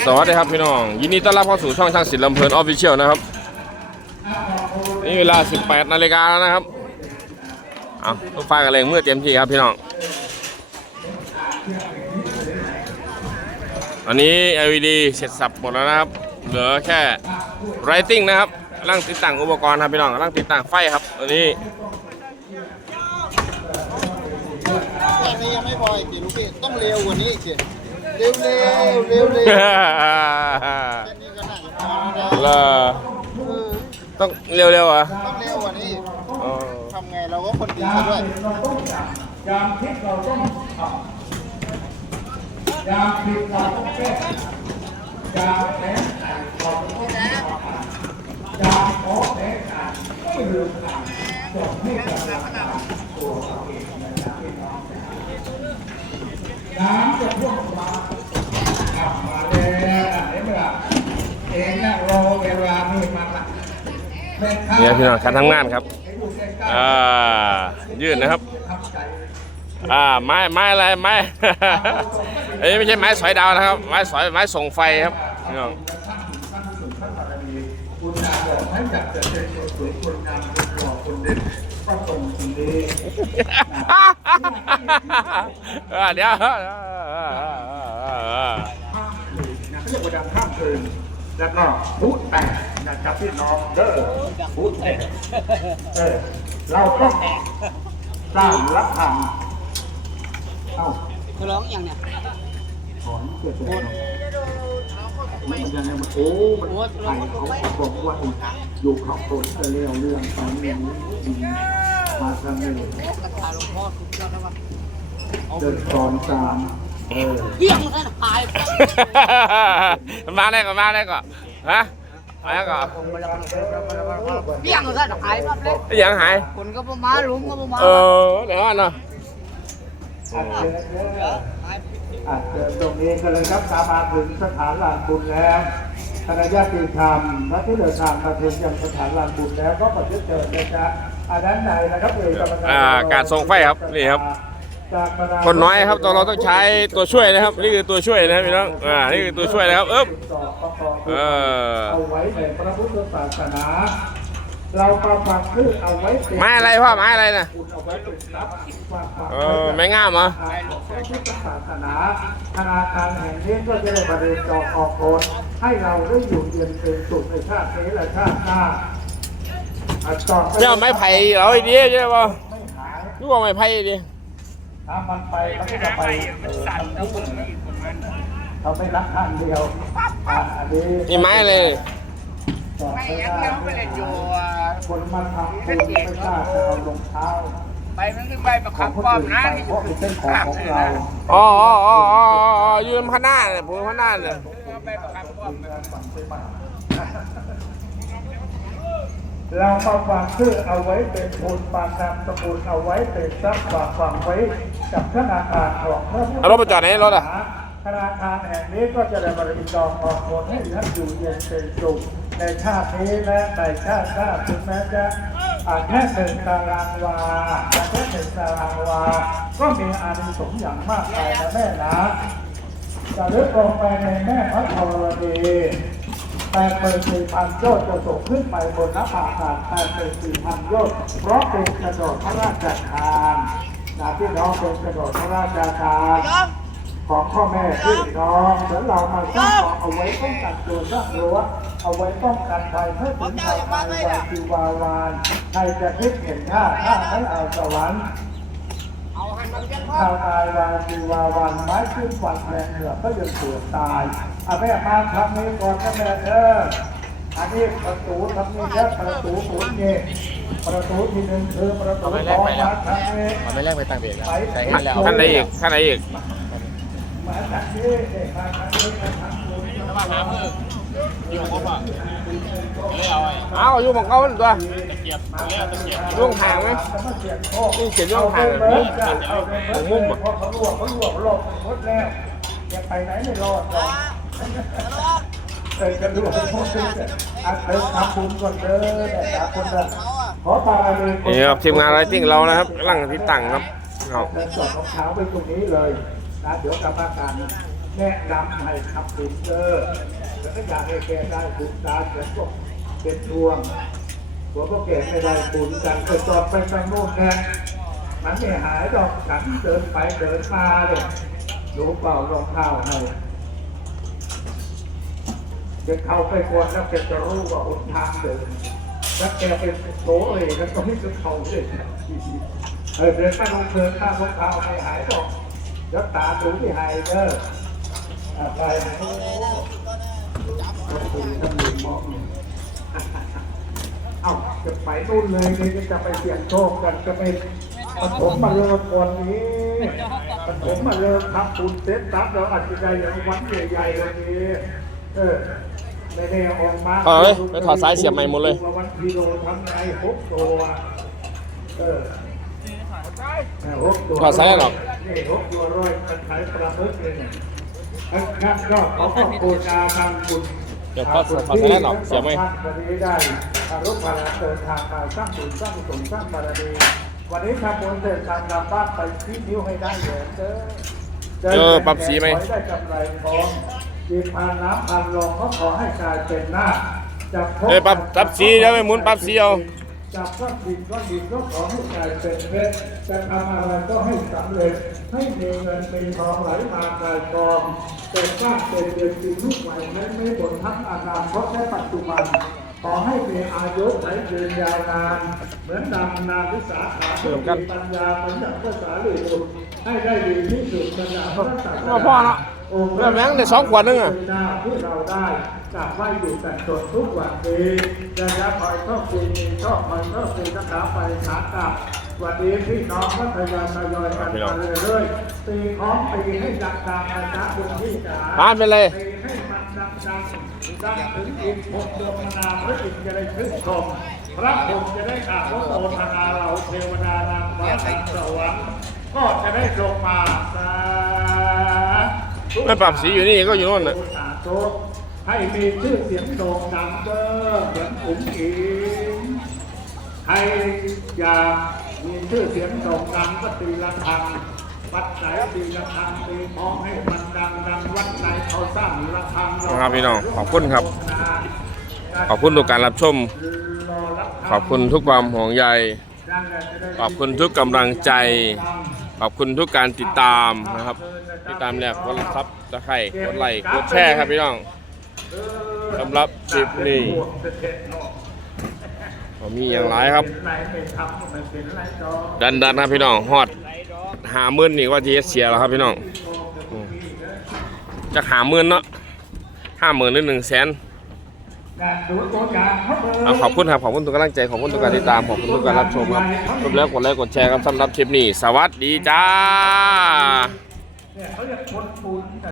สวัสดีครับพี่น้อง ยินดีต้อนรับเข้าสู่ช่องช่างศิลป์ลำเพลินออฟฟิเชียลนะครับ นี่เวลา 18 นาฬิกาแล้วนะครับ เอาต้องฟังกันเลยเมื่อเต็มที่ครับพี่น้อง อันนี้ LED เสร็จสับหมดแล้วนะครับ เหลือแค่ Writing นะครับกำลังติดตั้งอุปกรณ์ครับพี่น้องกำลังติดตั้งไฟครับตัวนี้แค่นี้ยังไม่พออีกสิลูกพี่ต้องเร็วกว่านี้อีกสิ ร็วเร็วเร็วเร็วแค่นี้ก็น่าจะพอแล้วนะเลอเออต้องเร็วๆอะต้องเร็วกว่านี้อีกอ๋อทำไงเราก็คนดีซะด้วยยามคิดเราต้องทำยามผิดเราต้องแก้ยามแพ้ใจเราต้องทำยามขอแพ้ใจไม่ลืมทำจบให้กับตัวเราเองนะครับพี่น้องน้ำจะท่วมมากลับมาแล้วเห็นไหมล่ะเองนะรอเวลานี่มาละแม่ค้า เนี่ยพี่น้องการทำงานครับอ่ายืดนะครับอ่าไม้ไม้อะไรไม้อันนี้ไม่ใช่ไม้สอยดาวนะครับ ไม้สอยไม้ส่งไฟครับพี่น้องคุณงามบอกให้อยากจะเป็นคนสวยคนงามคนหล่อคนเด่นก็ตรงสิ่งนี้อ่าเดี๋ยวนะเขาเรียกว่าดังข้ามคืน แล้วก็พูดแต่นะครับพี่น้องเด้อพูดแต่เออเราต้องสร้างรักธรรมเอ้าคือร้องอย่างเนี้ยถอนเกิดเป็นมันยังไงมันโอ้มันไข่เขาบอกว่าอยู่เขาโตจะเลี้ยวเรื่องตอนนี้มาทำเลยกระถาหลวงพ่อสุดยอดแล้วว่าเดินตอนตาม เออเยี่ยมเลยนะหายมาได้ก่อนมาได้ก่อนฮะมาได้ก่อนเยี่ยมเลยนะหายปั๊บเลยยังหายคนก็ประมาหลุมก็ประมาเออเดี๋ยวก่อนเนาะอาจจะอาจจะตรงนี้ก็เลยครับตามมาถึงสถานลานบุญแล้วคณะญาติธรรมและที่เดินทางมาถึงยังสถานลานบุญแล้วก็ประพฤติเจอนะจ๊ะอันนั้นในนะครับเอกกรรมการอ่าการส่งไฟครับนี่ครับจากบรรดา คนน้อยครับตัวเราต้องใช้ตัวช่วยนะครับ นี่คือตัวช่วยนะครับพี่น้องอ่านี่คือตัวช่วยนะครับเอ๊บต่อประกอบเออเอาไว้ในพระพุทธศาสนาเราประฟังคือเอาไว้เป็นไม้อะไรพ่อไม้อะไรนะคุณเอาไว้เป็นทรัพย์ฝากฝังเออไม่ง่ามเหรอทางของพระพุทธศาสนาธนาคารแห่งนี้ก็จะได้บริจาคออกโอนให้เราได้อยู่เย็นเป็นสุขในชาตินี้และชาติหน้าอะต่อปเจ้าไม้ไผ่เราไอ้ดีใช่ป่ะไม่หายรู้ว่าไม้ไผ่ดี ถ้ามันไปมันก็จะไปมันสั่นแล้วมันเขาไม่รักทางเดียวอะอันนี้นี่ไม้เลยต่อไปได้คนมาทำบุญไม่กล้าจะเอารองเท้าใบมันคือใบประของคำคนป้อมอื่นนะไปที่เพราะเป็นเส้นของของเราอ๋ออ๋ออ๋ออ๋ออ๋ออยู่ข้างหน้าเนี่ยผมข้างหน้าเนี่ยใบประคำป้อมเรามาฟังชื่อเอาไว้เป็นทุนปากนามสกุลเอาไว้เป็นทรัพย์ฝากฝังไว้ กับธนาคารของพระพุทธเอารถไปจอดไหนรถอะธนาคารแห่งนี้ก็จะได้บริจาคออกโอนให้ท่านอยู่เย็นเป็นสุขในชาตินี้และในชาติหน้าถึงแม้จะอ่าแค่หนึ่งตารางวาแค่หนึ่งตารางวา ก็มีอานิสงส์อย่างมากมายนะแม่นะจะลึกลงไปในแม่พระธรณีแปดหมื่นสี่พันโยชน์จะส่งขึ้นไปบนหน้าผาอากาศแปดหมื่นสี่พันโยชน์เพราะเป็นกระโดดพระราชทาน นะพี่น้องเป็นกระโดดพระราชทานของพ่อแม่พี่น้องเดี๋ยวเรามาสร้างเกาะเอาไว้ป้องกันโจรสร้างรั้วเอาไว้ป้องกันภัยเพื่อถึงภัยภายวันคืวาวานใครจะคิดเห็นหน้าถ้าไม่เอาสวรรค์เอาให้มันกันพ่อชาวนายวาคืวาวันไม้ขึ้นฟันแรงเหนือก็ยังเสือตายอาแม่มาทำนี้ก่อนนะแม่เด้ออันนี้ประตูทำนี้แล้วประตูศูนย์เงี้ ประตูที่หนึ่งคือประตูทองมาทำนี้มันไม่แลกไปต่างเบียดนะใช้ท่านใดอีกท่านใดอีกมาทำนี้เด็กมาทำนี้มาทำนี้มาหามืออยู่ครบอะไม่เอาไอ้เอาอยู่ของเขาตัวตะเกียบแล้วตะเกียบล่วงห่างไหมนี่เขียนล่วงห่างมุมของมุมอะเขาลวกเขาลวกหลบหมดแล้วจะไปไหนไม่รอดหรอกเคยจะลวกหมดเลยอะเติมทำบุญก่อนเด้อแต่ละคนละขอบารมี นี่ครับทีมงานไรติ้งเรานะครับกำลังติดตั้งครับเอาเดินจอดรองเท้าไปตรงนี้เลยนะเดี๋ยวกรรมการแนะนำให้ทำบุญเด้อแล้วก็อยากให้แกได้บุญตาเกิดพวกเป็นดวงหัวพวกแกไม่ได้บุญกันก็จอดไปทางโน้นแน่มันไม่หายดอกฉันเดินไปเดินมาเลยดูเปล่ารองเท้าให้จะเข้าไปก่อนแล้วแกจะรู้ว่าหนทางเดิน ถ้าแกเป็นโตเลยแล้วก็ไม่จะเข้าเลยเออเดินข้างลงเดินข้างรองเท้าไม่หายดอกเดี๋ยวตาดูที่หายเด้อไปโอ้ขอบคุณท่านลุงมอเอ้าจะไปนู่นเลยเลยจะไปเสี่ยงโชคกันจะไปปฐมมาเลิกก่อนนี้ปฐมมาเลิกทำบุญเสร็จตับเราอาจจะได้อย่างวันใหญ่ๆวันนี้เออ ไม่ได้อเลยไปถอดสายเสียบใหม่หมดเลยวันกิโลทำไงหกตัวเออหกตัวถอดสายหรอนี่หกตัวร้อกขายหมึกเลยเนี่ยครับก็ขอขอบคุณอาทางบุญเดี๋ยวถอดถอดสายได้หรอเสียบไหมวันนี้ได้รมณ์พลังเดินทางมาสร้างบุญสร้างกุศลสร้างบารมีวันนี้ทำบุญเดินทางกลับบ้านไปที่นิ้วให้ได้เหมือนเดิมเออปรับสีไหมได้กำไรทอง จีพานน้ำพันลงก็ขอให้กลายเป็นหน้าจะพบเอ้ยปรับปรับสีเดี๋ยวไปหมุนปรับสีเอา จับก้อนดินก้อนดินก็ขอให้กลายเป็นเพชรจะทำอะไรก็ให้สำเร็จ ให้มีเงินมีทองไหลมากายกองเป็นบ้านเป็นเดือนจริงลูกใหม่ไม่ไม่บ่นทั้งอนาคตและปัจจุบันขอให้มีอายุไหลยืนยาวนาน เหมือนดำนาวิสาขาเติมกัน ปัญญาเหมือนดังภาษาลีบุตรให้ได้ดีที่สุดบรรดาพระศาสพ่อดาพ่อเนอะ เริ่มแมงได้สองขวดนึงอะหน้าที่เราได้กราบไหวอยู่แต่ตนทุกวันนี้จะจะคอยชอบคุณมีชอบคอยชอบคุณรักษาไปขากลับวันนี้พี่น้องก็ทยอยทยอยกันมาเรื่อยๆตีของตีให้ดังๆนะจ๊ะคุณพี่จ๋าผ่านไปเลยตีให้มันดังดังดังถึงอีกหกดวงนาพระอินทร์จะได้ชื่นชมพระพรหมจะได้กราบพระโอทนาเราเทวดานางฟ้าทางสวรรค์ก็จะได้ลงมาสา ไม่ปรับสีอยู่นี่ก็อยู่โน่นน่ะสาธุให้มีชื่อเสียงโด่งดังเด้อเหมือนอุ๋งอิงใครอยากมีชื่อเสียงโด่งดังก็ตีละครังวัดไหนตีละครังตีมองให้มันดังดังวัดไหนเขาสร้างละครังเาครับพี่น้องขอบคุณครับ ขอบคุณทุกการรับชมรอรับขอบคุณทุกความห่วงใยนั่นแหละจะได้ขอบคุณทุกกำลังใจ ขอบคุณทุกการติดตามนะครับ ตามแล้วกดซับตะไคร่กดไลค์กดแชร์ครับพี่น้องสำหรับคลิปนี้ผมมีอย่างไรครับ ดันดันครับพี่น้องฮอดหาหมื่นนี่ว่าทีเสียแล้วครับพี่น้องจะหาหมื่นเนาะห้าหมื่นหรือหนึ่งแสนขอบคุณครับขอบคุณทุกกำลังใจขอบคุณทุกการติดตามขอบคุณทุกการรับชมครับรวมแล้วกดไลค์กดแชร์ครับสำหรับคลิปนี้ สวัสดีจ้า เนี่ยเขาจะคนปูน